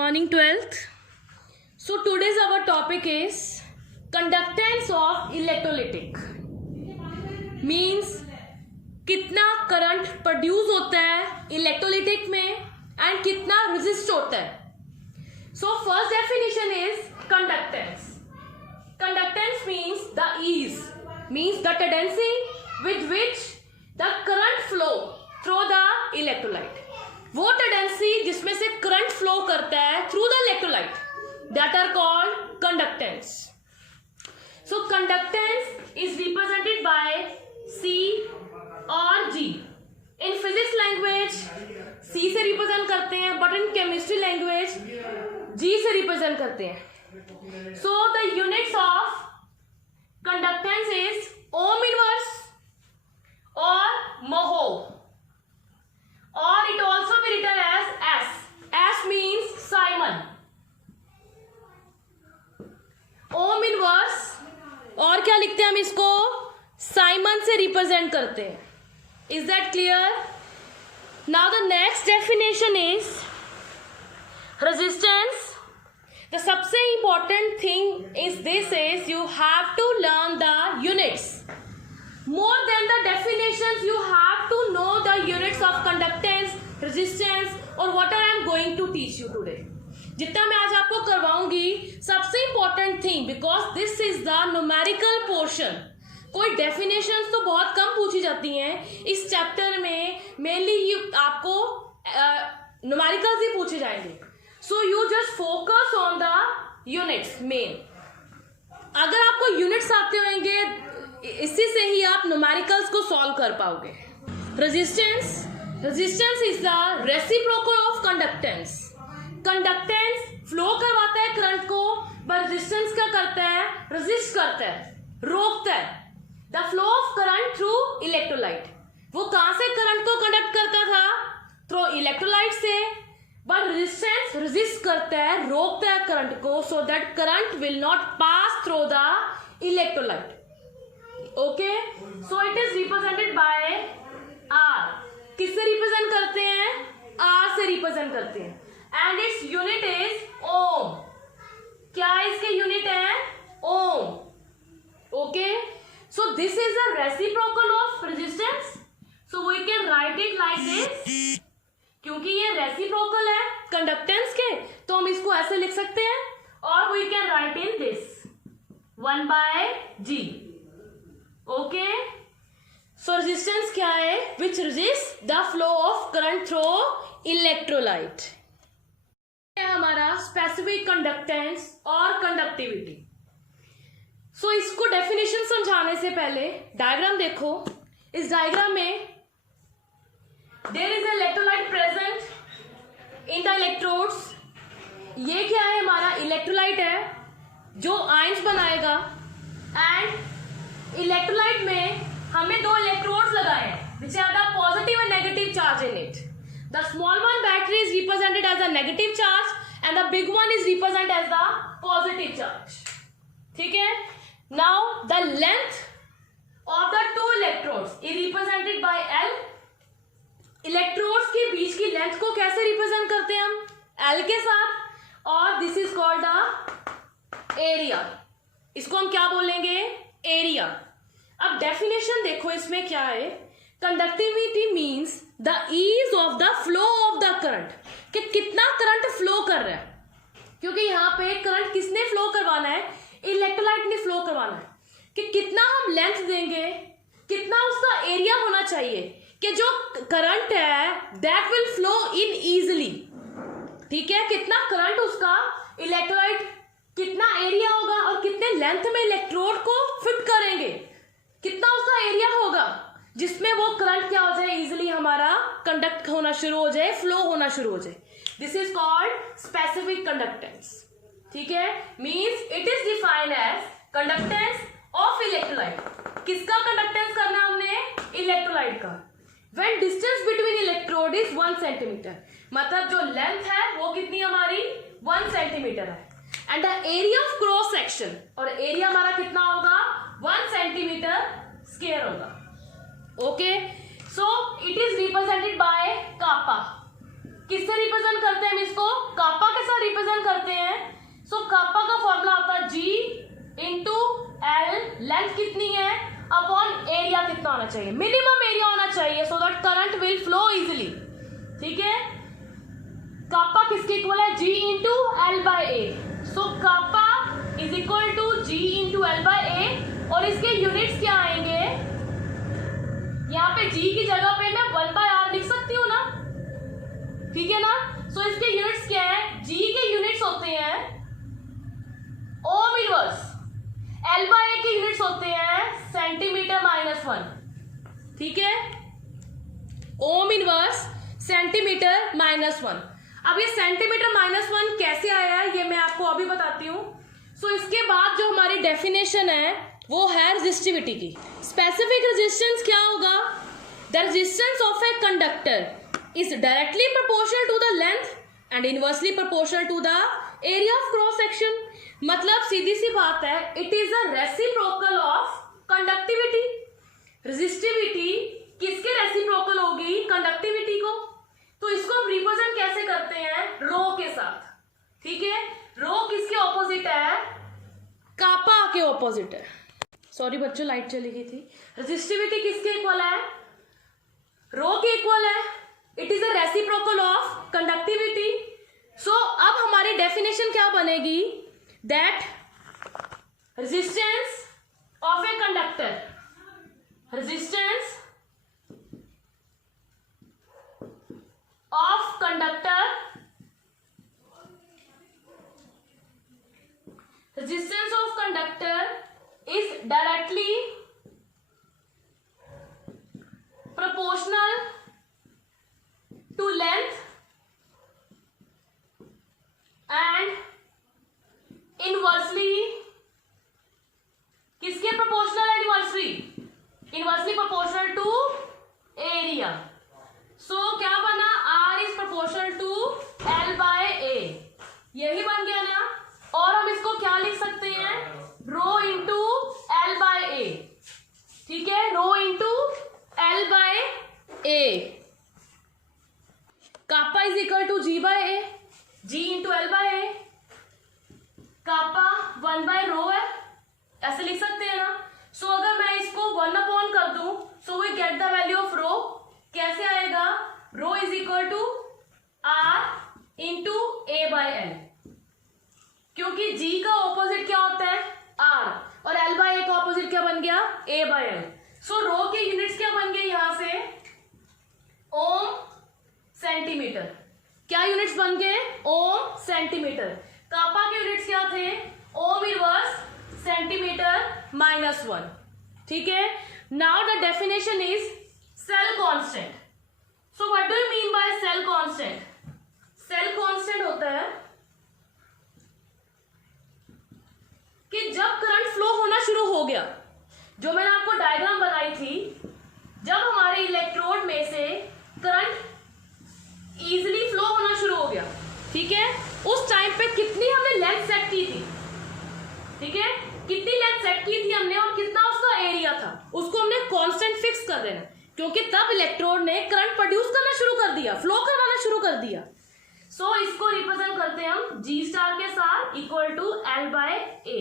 Morning 12th. So today's our topic is conductance of electrolytic. Means कितना current produce होता है electrolytic में and कितना रेजिस्ट होता है. So first definition is conductance. Conductance means the ease, means the tendency with which the current flow through the electrolyte. वो tendency जिसमें से करंट फ्लो करता है through the electrolyte, that are called conductance. So conductance is represented by C और G. In physics language C से represent करते हैं, but in chemistry language G से रिप्रेजेंट करते हैं. So the units of conductance is ohm inverse और mho, or it also be written as S. S means Simon. Om inverse और क्या लिखते हैं हम इसको, साइमन से रिप्रेजेंट करते हैं. Is that clear? Now the next definition is resistance. The सबसे important thing is this is you have to learn the units. More than the definitions, you have to know the units of conductance, resistance और what I am going to teach you today. जितना मैं आज आपको करवाऊंगी, सबसे important thing because this is the numerical portion. कोई definitions तो बहुत कम पूछी जाती हैं इस चैप्टर में. मेनली आपको numericals ही पूछे जाएंगे. So you just focus on the units main. अगर आपको units आते होंगे इसी से ही आप न्यूमेरिकल्स को सॉल्व कर पाओगे. Resistance is the reciprocal of conductance. Conductance flow करवाता है करंट को, बट रेजिस्टेंस क्या करता है, रेजिस्ट करता है, रोकता है the flow of current through electrolyte. वो कहां से करंट को कंडक्ट करता था, थ्रू इलेक्ट्रोलाइट से, बट रेजिस्टेंस रेजिस्ट करता है, रोकता है करंट को, so that current will not pass through the electrolyte. Okay, so it is represented by R. किससे रिप्रेजेंट करते हैं, R से रिप्रेजेंट करते हैं. And its unit is ohm. क्या इसके यूनिट है, ohm. Okay, so this is the reciprocal of resistance. So we can write it like this. क्योंकि ये रेसिप्रोकल है कंडक्टेंस के, तो हम इसको ऐसे लिख सकते हैं, और we can write in this 1/G. Okay, so resistance क्या है, which resist the flow of current through electrolyte. हमारा स्पेसिफिक कंडक्टेंस और कंडक्टिविटी. सो इसको डेफिनेशन समझाने से पहले डायग्राम देखो. इस डायग्राम में there is electrolyte present in the electrodes. ये क्या है, हमारा इलेक्ट्रोलाइट है जो आयंस बनाएगा. एंड इलेक्ट्रोलाइट में हमने दो इलेक्ट्रोड्स लगाए हैं which are the positive and negative charge in it. The small one battery is represented as the negative charge and the big one is represented as the positive charge. ठीक है. Now the length of the two electrodes is represented by L. Electrodes के बीच की length को कैसे represent करते हैं हम, L के साथ, और this is called the area. इसको हम क्या बोलेंगे, एरिया. अब डेफिनेशन देखो इसमें क्या है. Conductivity means the ease of the flow of the current, कि कितना करंट फ्लो कर रहा है. क्योंकि यहाँ पे करंट किसने फ्लो करवाना है, इलेक्ट्रोलाइट ने फ्लो करवाना है. कि कितना हम लेंथ देंगे, कितना उसका एरिया होना चाहिए कि जो करंट है that will flow in easily. ठीक है, कितना करंट उसका इलेक्ट्रोलाइट, कितना एरिया होगा और कितने लेंथ में इलेक्ट्रोड को फिट करेंगे, कितना उसका एरिया होगा जिसमें वो करंट क्या हो जाए, इजिली हमारा कंडक्ट होना शुरू हो जाए, फ्लो होना शुरू हो जाए. This is called specific conductance. ठीक है, means it is defined as conductance of electrolyte. किसका कंडक्टेंस करना हमने, इलेक्ट्रोलाइट का. When distance between electrode is 1 centimetre, मतलब जो लेंथ है वो कितनी हमारी 1 सेंटीमीटर है. And the area of cross section, और एरिया हमारा कितना होगा, 1 सेंटीमीटर स्क्वायर होगा. Okay, so it is represented by kappa. किससे रिप्रेजेंट करते हैं हम इसको, कापा के साथ इंटू एल, लेंथ कितनी है, अपॉन एरिया कितना होना चाहिए, मिनिमम एरिया होना चाहिए so that current will flow easily. ठीक है, कापा किसके इक्वल है, G into L by A. So kappa is equal to G into L by A, और इसके यूनिट्स क्या आएंगे, यहाँ पे जी की जगह पे मैं 1/r लिख सकती हूँ ना, ठीक है ना। सो इसके यूनिट्स क्या है, जी के यूनिट्स होते हैं ओम इनवर्स, एल बाय ए के यूनिट्स होते हैं सेंटीमीटर माइनस 1। ठीक है, ओम इनवर्स सेंटीमीटर माइनस 1। अब ये सेंटीमीटर माइनस 1 कैसे आया है ये मैं आपको अभी बताती हूँ। सो इसके बाद जो हमारी डेफिनेशन है वो है रेजिस्टिविटी की। स्पेसिफिक रेजिस्टेंस क्या होगा, the resistance of a conductor is directly proportional to the length and inversely proportional to the area of cross section. मतलब सीधी सी बात है, it is a reciprocal of conductivity. Resistivity किसके रेसिप्रोकल होगी, कंडक्टिविटी को। तो इसको हम रिप्रेजेंट कैसे करते हैं, रो के साथ। ठीक है, रो किसके ऑपोजिट है, कापा के ऑपोजिट है। सॉरी बच्चों, लाइट चली गई थी। रेजिस्टिविटी किसके इक्वल है, रो के इक्वल है। It is a reciprocal of conductivity. सो अब हमारी डेफिनेशन क्या बनेगी, that resistance of a conductor, resistance of conductor, resistance of conductor is directly proportional to length and inversely किसके proportional है, inversely proportional to area। So क्या बना, R is proportional to L by A, यही बन गया ना। और हम इसको क्या लिख सकते हैं, rho into L by A. ठीक है, rho into L by A. Kappa is equal to G by A, G into L by A. Kappa 1 by rho है, ऐसे लिख सकते हैं ना। सो अगर मैं इसको 1 कर दूं, so we get the value of rho. कैसे आएगा, rho is equal to R into A by L, क्योंकि जी का ऑपोजिट क्या होता है, आर, और एल बाय ए का ऑपोजिट क्या बन गया, ए बाय एल। सो रो के यूनिट्स क्या बन गए यहां से, ओम सेंटीमीटर। क्या यूनिट्स बन गए, ओम सेंटीमीटर। कापा के यूनिट्स क्या थे, ओम इनवर्स सेंटीमीटर माइनस 1। ठीक है, now the definition is cell constant. So what do you mean by cell constant, cell constant होता है कि जब करंट फ्लो होना शुरू हो गया, जो मैंने आपको डायग्राम बनाई थी, जब हमारे इलेक्ट्रोड में से करंट इजीली फ्लो होना शुरू हो गया, ठीक है, उस टाइम पे कितनी हमने लेंथ सेट की थी, ठीक है, कितनी लेंथ सेट की थी हमने और कितना उसका एरिया था, उसको हमने कांस्टेंट फिक्स कर देना, क्योंकि तब इलेक्ट्रोड ने करंट प्रोड्यूस करना शुरू कर दिया, फ्लो करवाना शुरू कर दिया। सो इसको रिप्रेजेंट करते हैं हम जी स्टार के साथ, equal to L by A.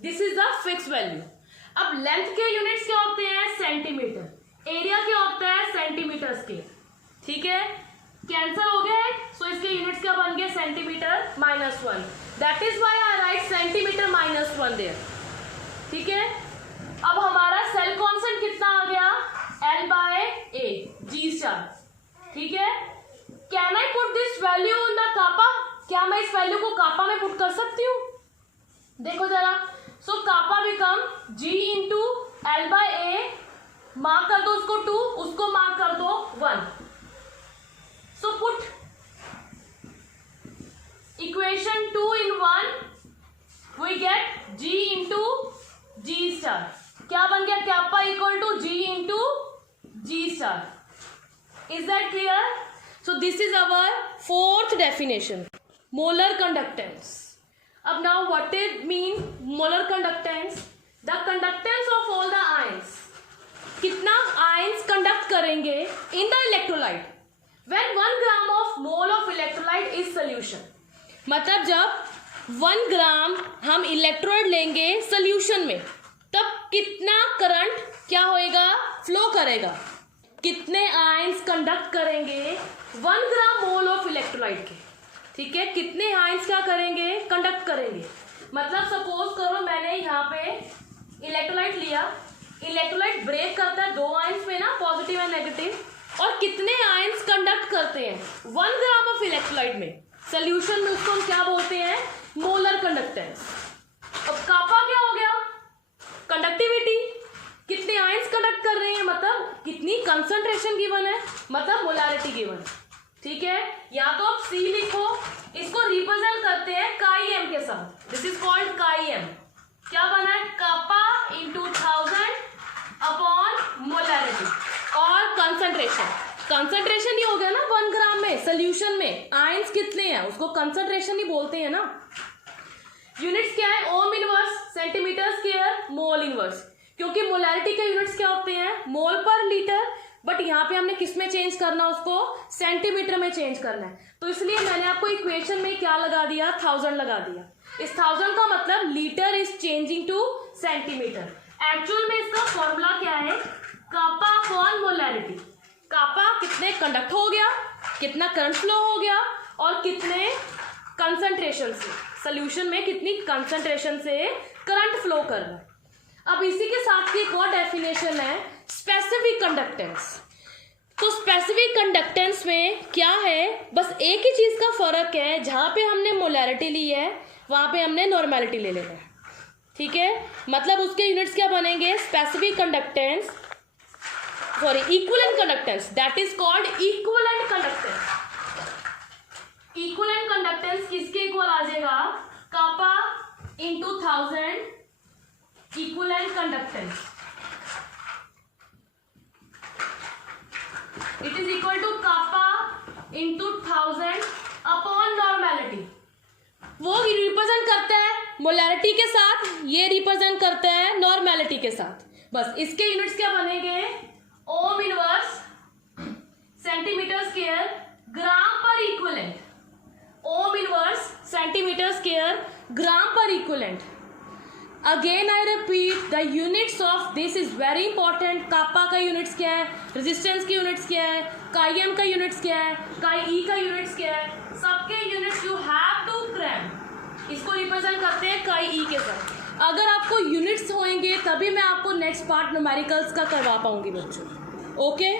This is the fix value. अब लेंथ के यूनिट्स क्या होते हैं, सेंटीमीटर। एरिया क्या होता है, सेंटीमीटर स्क्वायर। ठीक है, कैंसिल हो गया है, सो इसके यूनिट्स क्या बन गए, centimetre minus 1। That is why I write centimetre minus 1 there. ठीक है, अब हमारा सेल कांस्टेंट कितना आ गया, L by A, G star. ठीक है, can I put this value in the kappa, क्या मैं इस वैल्यू को कापा में पुट कर सकती हूँ, देखो जरा। सो kappa become G into L by A, mark कर दो उसको 2, उसको मार्क कर दो 1। So put equation 2 in 1, we get G into G star. क्या बन गया, kappa equal to G into G star. Is that clear? So this is our fourth definition, molar conductance. अब now what it mean molar conductance, the conductance of all the ions, कितना ions conduct करेंगे in the electrolyte when 1 gram of mole of electrolyte is solution. मतलब जब 1 ग्राम हम electrolyte लेंगे solution में, तब कितना करंट क्या होएगा, फ्लो करेगा, कितने आयंस कंडक्ट करेंगे 1 ग्राम मोल ऑफ इलेक्ट्रोलाइट के, ठीक है, कितने आयंस क्या करेंगे, कंडक्ट करेंगे। मतलब सपोज करो मैंने यहाँ पे इलेक्ट्रोलाइट लिया, इलेक्ट्रोलाइट ब्रेक करता है 2 आयंस में ना, पॉजिटिव एंड नेगेटिव, और कितने आयंस कंडक्ट करते हैं 1 ग्राम ऑफ इलेक्ट्रोलाइट में सोल्यूशन में, उसको हम क्या बोलते हैं, मोलर कंडक्टेंस। अब कापा क्या हो गया, कंडक्टिविटी, कितने आयंस कंडक्ट कर रहे हैं, मतलब कितनी कंसंट्रेशन गिवन है, मतलब मोलारिटी गिवन है, ठीक है। या तो आप सी लिखो, इसको रिप्रेजेंट करते हैं काई एम के साथ, this is called chi M. क्या बना है, कापा इंटू 1000 अपॉन मोलारिटी, और कंसंट्रेशन ही हो गया ना 1 ग्राम में सोल्यूशन में, आयंस कितने हैं उसको कंसंट्रेशन ही बोलते हैं ना। यूनिट्स क्या है, ओम inverse, centimetre square, mole inverse, क्योंकि मोलारिटी के यूनिट्स क्या होते हैं, मोल पर लीटर, बट यहाँ पे हमने किस में चेंज करना, उसको सेंटीमीटर में चेंज करना है, तो इसलिए मैंने आपको इक्वेशन में क्या लगा दिया, 1000 लगा दिया। इस 1000 का मतलब litre is changing two centimetre. Actual में इसका फॉर्मूला क्या है, कापा अपॉन मोलारिटी, कापा कितने कंडक्ट हो गया, कितना करंट फ्लो हो गया, और कितने कंसंट्रेशन से, सोल्यूशन में कितनी कंसंट्रेशन से करंट फ्लो कर रहा है। अब इसी के साथ की एक और डेफिनेशन है स्पेसिफिक कंडक्टेंस। तो स्पेसिफिक कंडक्टेंस में क्या है, बस एक ही चीज का फर्क है, जहां पे हमने मोलैरिटी ली है वहां पे हमने नॉर्मेलिटी ले लेना है, ठीक है। मतलब उसके यूनिट्स क्या बनेंगे, specific conductance, sorry equivalent conductance, that is called equivalent conductance. Equivalent conductance किसके इक्वल आ जाएगा, kappa into 1000 equivalent conductance, it is equal to kappa into 1000 upon normality. वो रिप्रेजेंट करता है मोलैरिटी के साथ, ये रिप्रेजेंट करता है नॉर्मेलिटी के साथ। बस इसके यूनिट्स क्या बनेंगे, ohm inverse, centimetre square, gram per equivalent, ohm inverse, centimetre square, gram per equivalent. Again I repeat, the units of this is very important. Kappa का यूनिट्स क्या है, रेजिस्टेंस की यूनिट्स क्या है, काई एम का यूनिट्स क्या है, काई ई का यूनिट्स क्या है, सबके units you have to cram. इसको रिप्रेजेंट करते हैं काई ई के साथ। अगर आपको यूनिट्स होंगे तभी मैं आपको नेक्स्ट पार्ट न्यूमेरिकल्स का करवा पाऊंगी बच्चों, ओके।